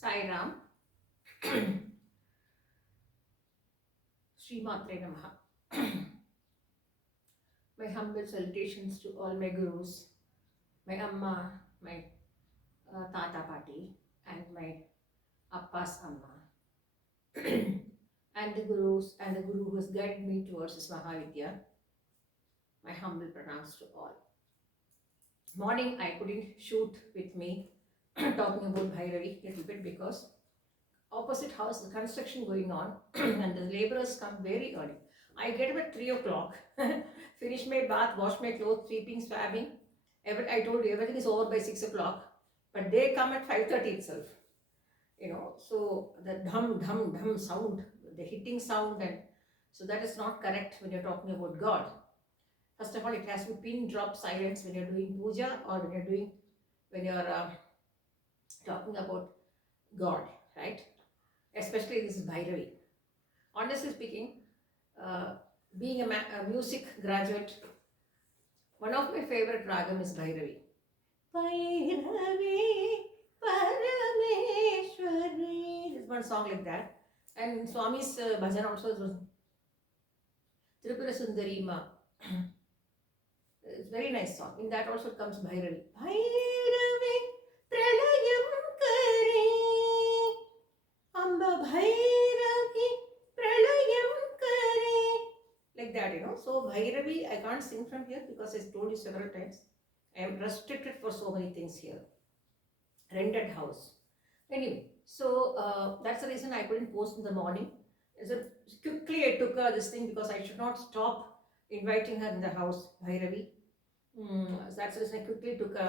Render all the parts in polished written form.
Sai Ram, Sri Matre Namaha. My humble salutations to all my gurus, my Amma, my Tata Pati, and my Appa's Amma, and the gurus and the guru who has guided me towards this Mahavidya. My humble pranams to all. Morning, I couldn't shoot with me talking about Bhairavi a little bit because opposite house, the construction going on, and the laborers come very early. I get up at 3 o'clock, finish my bath, wash my clothes, sweeping, swabbing. I told you everything is over by 6 o'clock, but they come at 5:30 itself. So the dhum sound, the hitting sound, and so that is not correct when you're talking about God. First of all, it has to be pin drop silence when you're doing puja or when you're talking about God, right? Especially this is Bhairavi. Honestly speaking, being a music graduate, one of my favorite ragam is Bhairavi. Bhairavi, Parameshwari. There's one song like that. And Swami's bhajan also was Tripura Sundari Ma. It's a very nice song. In that also comes Bhairavi. Bhairavi, Pralayam Kare. Amba Bhairavi, Pralayam Kare. Like that, So Bhairavi, I can't sing from here because I told you several times. I am restricted for so many things here. Rented house. Anyway, so that's the reason I couldn't post in the morning. So quickly I took this thing because I should not stop inviting her in the house, Bhairavi. So that's the reason I quickly took a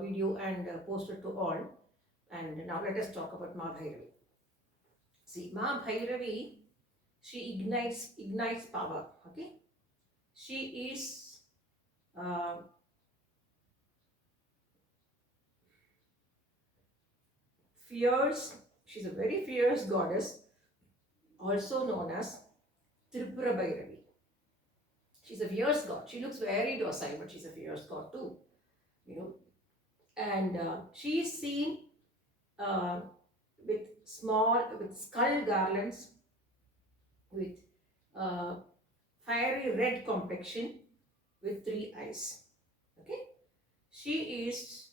video and posted to all. And now let us talk about Ma Bhairavi. See, Ma Bhairavi, she ignites power. Okay, she is fierce. She's a very fierce goddess, also known as MaThripuraBhairavi. She's a fierce god. She looks very docile, but she's a fierce god too. And she is seen with skull garlands, with fiery red complexion, with 3 eyes. Okay, she is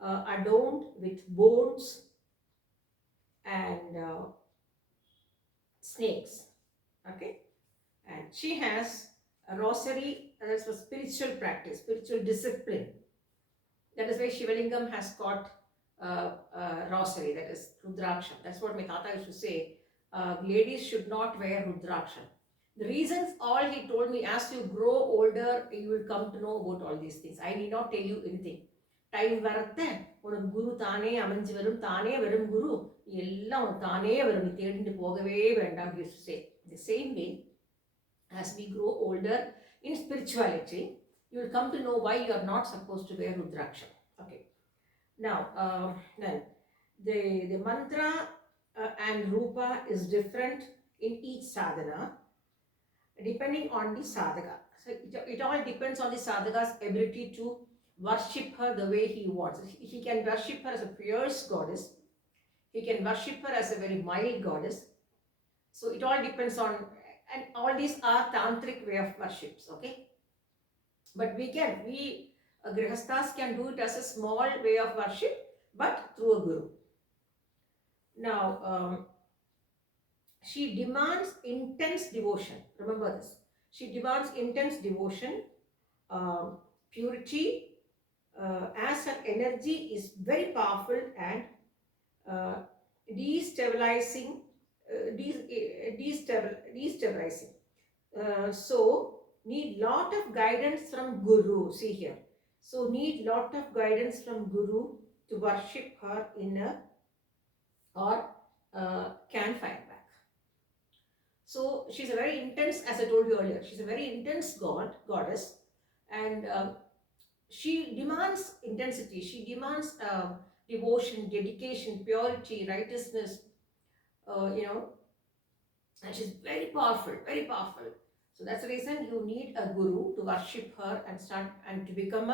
adorned with bones and snakes. Okay, and she has a rosary. That's for spiritual practice, spiritual discipline. That is why Shivalingam has got rosary, that is Rudraksha. That's what my Tata used to say. Ladies should not wear Rudraksha. The reasons all he told me, as you grow older, you will come to know about all these things. I need not tell you anything. Time வரத்த உனக்கு குரு தானே அமைஞ்சு வரும், தானே வரும் குரு, எல்லாம் தானே வரும், நீ தேடிட்டு போகவே வேண்டாம். He used to say. The same way, as we grow older in spirituality, you will come to know why you are not supposed to wear Rudraksha. Okay. Now, then the mantra and rupa is different in each sadhana depending on the sadhaka. So it all depends on the sadhaka's ability to worship her the way he wants. He can worship her as a fierce goddess. He can worship her as a very mild goddess. So it all depends on, and all these are tantric way of worships. Okay. But we grihasthas can do it as a small way of worship, but through a guru. Now, she demands intense devotion. Remember this. She demands intense devotion, purity, as her energy is very powerful and destabilizing. So need lot of guidance from guru. See here. So need lot of guidance from guru to worship her in a or can fight back. So she's a very intense, as I told you earlier, she's a very intense goddess, and she demands intensity. She demands devotion, dedication, purity, righteousness. And she's very powerful, very powerful. So that's the reason you need a guru to worship her and to become a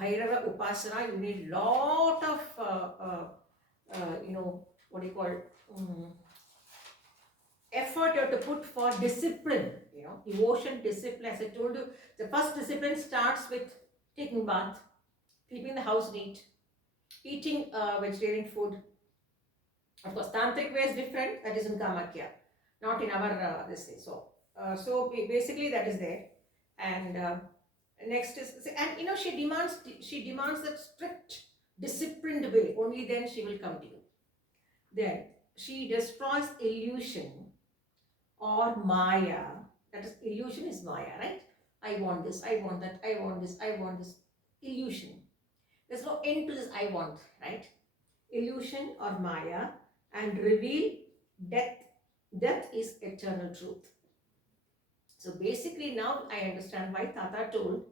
Bhairava Upasana. You need lot of what do you call, effort you have to put for discipline, devotion, discipline. As I told you, the first discipline starts with taking bath, keeping the house neat, eating vegetarian food. Of course, tantric way is different. That is in Kamakya, not in our this thing. So basically that is there. And next is, and she demands that strict, disciplined way. Only then she will come to you. Then she destroys illusion or Maya. That is, illusion is Maya, right? I want this, I want that, I want this, I want this. Illusion. There's no end to this I want, right? Illusion or Maya, and reveal death. Death is eternal truth. So basically now I understand why Tata told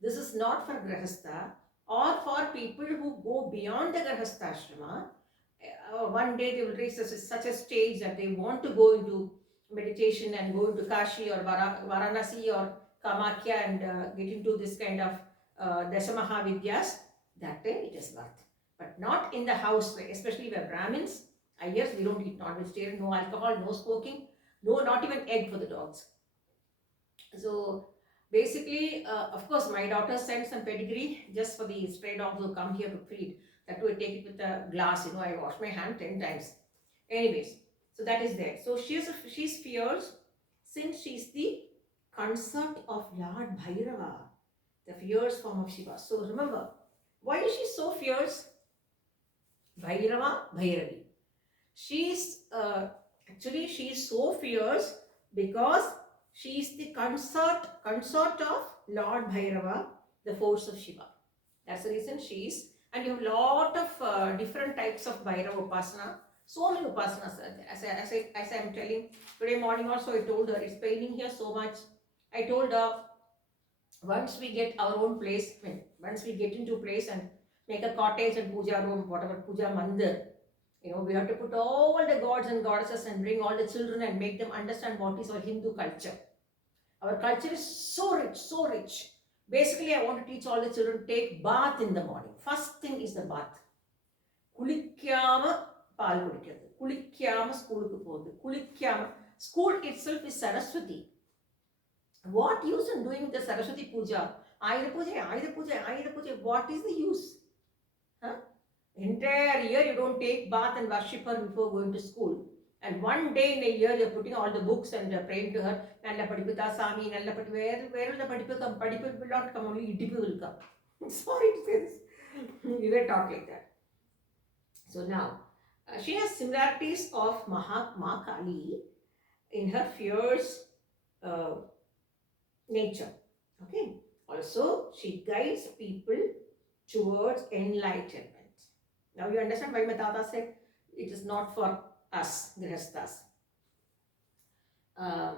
this is not for Grahastha or for people who go beyond the Grahastha ashrama. One day they will reach such a stage that they want to go into meditation and go into Kashi or Varanasi or Kamakya and get into this kind of Dashamaha Vidyas. That time it is worth. But not in the house, especially where Brahmins, yes, we don't eat non-vegetarian, no alcohol, no smoking, no, not even egg for the dogs. So basically, of course, my daughter sent some pedigree just for the stray dogs who come here to feed. That too, I take it with a glass, I wash my hand 10 times. Anyways, so that is there. So she's fierce since she's the consort of Lord Bhairava, the fierce form of Shiva. So remember, why is she so fierce? Bhairavi. She's she's so fierce because she is the consort of Lord Bhairava, the force of Shiva. That's the reason she is. And you have a lot of different types of Bhairava Upasana. So many Upasanas are there. As I am telling, today morning also I told her, it's paining here so much. I told her, once we get our own place, once we get into place and make a cottage and puja room, whatever, puja mandir, we have to put all the gods and goddesses and bring all the children and make them understand what is our Hindu culture. Our culture is so rich, so rich. Basically, I want to teach all the children to take bath in the morning. First thing is the bath. Kulikyama paal kudikkirathu. Kulikyama school ku podu. Kulikyama. School itself is Saraswati. What use in doing the Saraswati puja? Ayuda puja. What is the use? Entire year you don't take bath and worship her before going to school. And one day in a year you're putting all the books and praying to her. Nalla padiputha Sami, nalla padipu. Where will the padipu come? Padipu will not come, only idipu will come. Sorry to say this. We were taught like that. So now, she has similarities of Ma Kali in her fierce nature. Okay. Also, she guides people towards enlightenment. Now you understand why my Tata said it is not for us, Grihasthas. I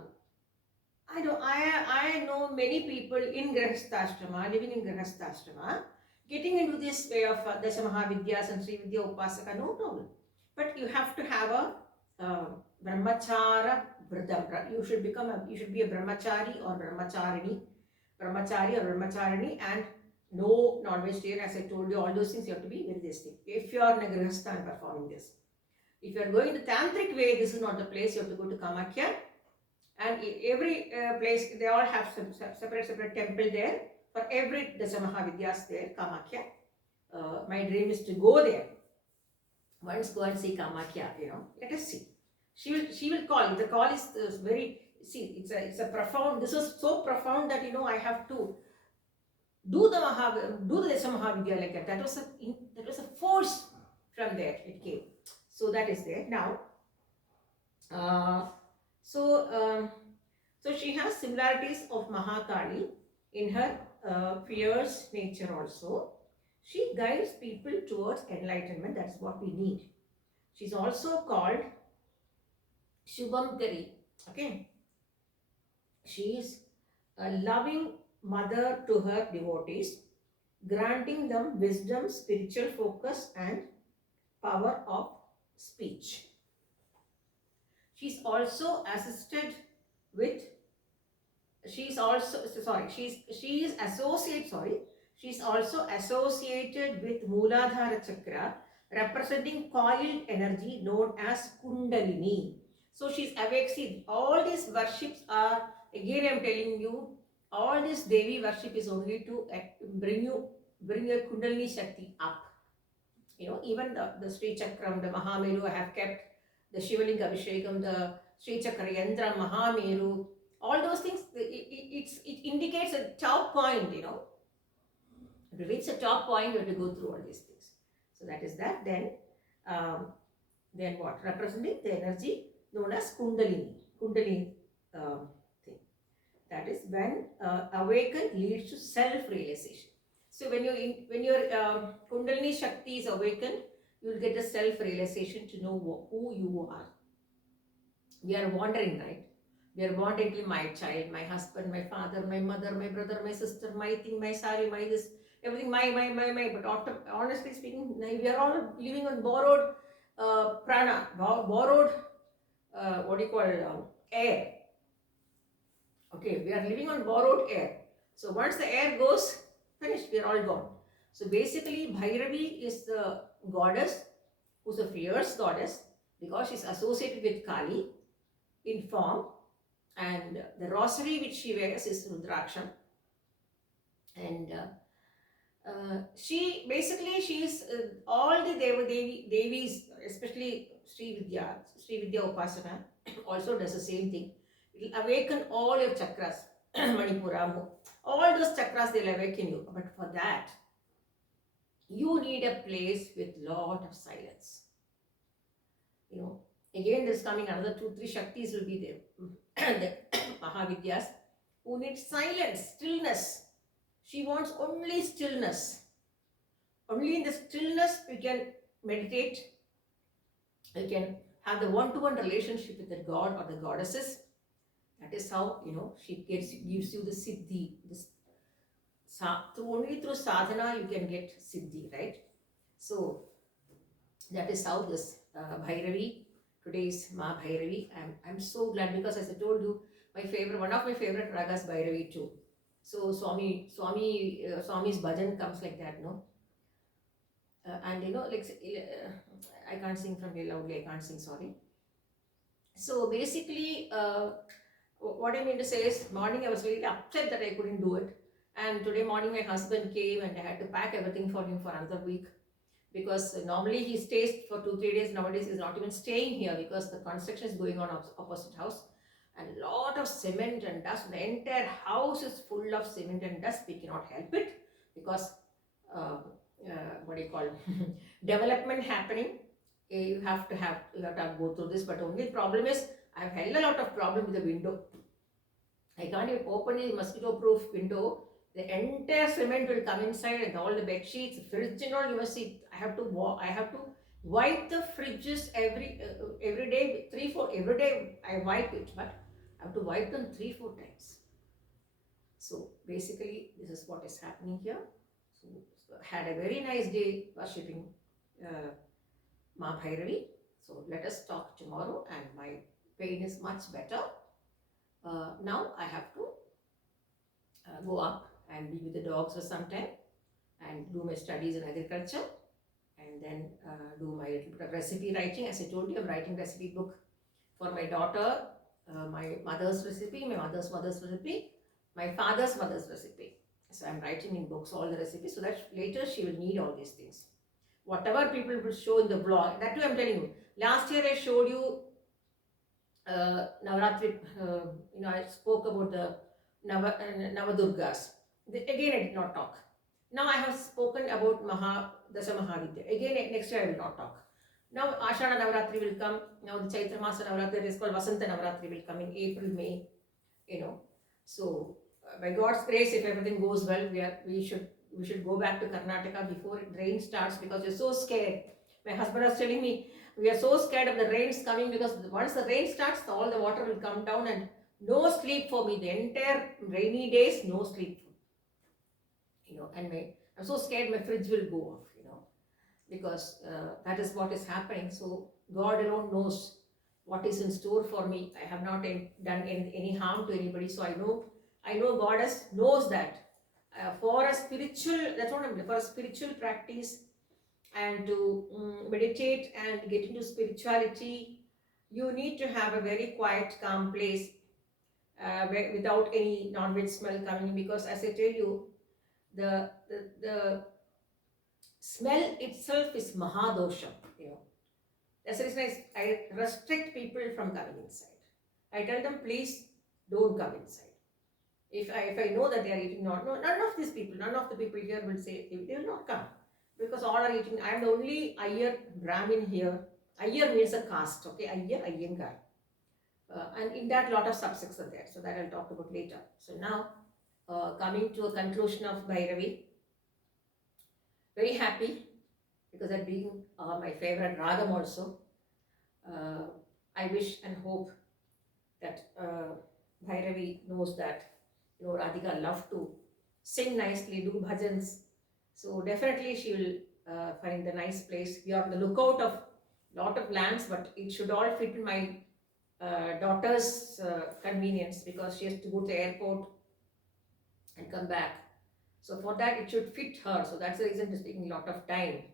know many people in Grihasthashrama, living in Grihasthashrama, getting into this way of Dashamaha Vidyas and Sri Vidya Upasaka, no problem. But you have to have a Brahmachara Vridam. You should be a Brahmachari or Brahmachari or Brahmacharini, and no non-vegetarian. As I told you, all those things you have to be very this thing. If you are in a Grihastha and performing this. If you are going the tantric way, this is not the place. You have to go to Kamakya. And every place, they all have some separate temple there. For every Dashamaha Vidyas there, Kamakya. My dream is to go there. Once go and see Kamakya, let us see. She will call. The call is very, it's a profound, this is so profound that, I have to do the Dashamahavidya like that. That was a force from there, it came. So that is there. Now, so she has similarities of Mahakali in her fierce nature also. She guides people towards enlightenment. That's what we need. She's also called Shubhamkari. Okay. She is a loving mother to her devotees, granting them wisdom, spiritual focus, and power of speech. She's also associated with Mooladhara Chakra, representing coiled energy known as Kundalini. So she's awake. See, all these worships are, again I'm telling you, all this Devi worship is only to bring your Kundalini Shakti up. Even the Sri Chakram, the Mahameru, I have kept the Shivalinga Abhishekam, the Sri Chakra Yantra, Mahameru, all those things, it indicates a top point. To reach the top point, you have to go through all these things. So that is that. Then what? Representing the energy known as Kundalini. Kundalini thing. That is when awakened leads to self-realization. So when your Kundalini Shakti is awakened, you will get a self-realization to know who you are. We are wandering, right? We are wandering till my child, my husband, my father, my mother, my brother, my sister, my thing, my sari, my this, everything, my. But honestly speaking, we are all living on borrowed prana, borrowed, what do you call, air. Okay, we are living on borrowed air. So once the air goes, finished, we are all gone. So basically, Bhairavi is the goddess who's a fierce goddess because she's associated with Kali in form, and the rosary which she wears is Rudraksham. And she is all the Devis, especially Sri Vidya Upasana also does the same thing. It will awaken all your chakras, Manipura, all those chakras, they'll awaken you. But for that, you need a place with lot of silence. Again, there's coming another 2-3 Shaktis will be there. The Mahavidyas who need silence, stillness. She wants only stillness. Only in the stillness we can meditate. We can have the one-to-one relationship with the god or the goddesses. That is how, she gives you the siddhi. Only through sadhana you can get siddhi, right? So that is how this Bhairavi, today's MaBhairavi. I'm so glad because as I told you, one of my favorite ragas Bhairavi too. So Swami's bhajan comes like that, no? And I can't sing from here loudly, I can't sing, sorry. So basically, what I mean to say is, morning I was really upset that I couldn't do it. And today morning my husband came and I had to pack everything for him for another week. Because normally he stays for 2-3 days. Nowadays he's not even staying here because the construction is going on opposite house. And a lot of cement and dust. The entire house is full of cement and dust. We cannot help it because what do you call development happening. You have to go through this. But only problem is I have hell a lot of problem with the window. I can't even open a mosquito-proof window. The entire cement will come inside and all the bed sheets, fridge and all. You must see. I have to wipe the fridges every day, 3-4 every day. I wipe it, but I have to wipe them 3-4 times. So basically, this is what is happening here. So had a very nice day worshipping MaBhairavi. So let us talk tomorrow, and my pain is much better. Now I have to go up and be with the dogs for some time and do my studies in agriculture, and then do my little bit of recipe writing. As I told you, I'm writing recipe book for my daughter, my mother's recipe, my mother's recipe, my father's mother's recipe. So I'm writing in books all the recipes so that later she will need all these things. Whatever people will show in the blog, that too I'm telling you. Last year I showed you Navratri, I spoke about the Navadurgas. Again, I did not talk. Now I have spoken about Dasa Mahavidya. Again, next year I will not talk. Now Ashada Navratri will come. Now the Chaitra Masa Navratri is called Vasanta Navratri will come in April, May. So by God's grace, if everything goes well, we should go back to Karnataka before rain starts because we're so scared. My husband was telling me, we are so scared of the rains coming because once the rain starts, all the water will come down and no sleep for me. The entire rainy days, no sleep. And I'm so scared my fridge will go off, because that is what is happening. So God alone knows what is in store for me. I have not done any harm to anybody. So I know Goddess knows that. For a spiritual, that's what I mean, for a spiritual practice, and to meditate and get into spirituality, you need to have a very quiet, calm place without any non-veg smell coming in, because as I tell you, the smell itself is mahadosha, you know. That's the reason I restrict people from coming inside. I tell them, please don't come inside. If I know that they are eating not, no, none of these people, none of the people here will say, they will not come, because all are eating. I am the only Iyer Brahmin here. Iyer means a caste, okay? Iyer, Iyengar. And in that, lot of subsects are there. So that I'll talk about later. So now, coming to a conclusion of Bhairavi, very happy because that being my favorite ragam also. Uh, I wish and hope that Bhairavi knows that, you know, Radhika love to sing nicely, do bhajans. So definitely she will find a nice place. We are on the lookout of lot of lands, but it should all fit in my daughter's convenience, because she has to go to the airport and come back. So for that it should fit her. So that's the reason it's taking a lot of time.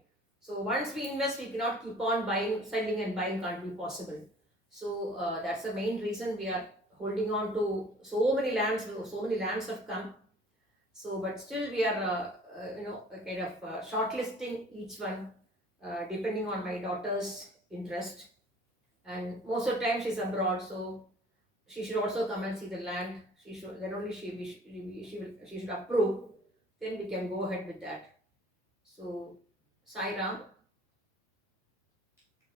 So once we invest, we cannot keep on buying, selling and buying, can't be possible. So that's the main reason we are holding on to so many lands. So many lands have come. So but still we are kind of shortlisting each one depending on my daughter's interest. And most of the time she's abroad, so she should also come and see the land. She should, then only she should approve, then we can go ahead with that. So Sai Ram,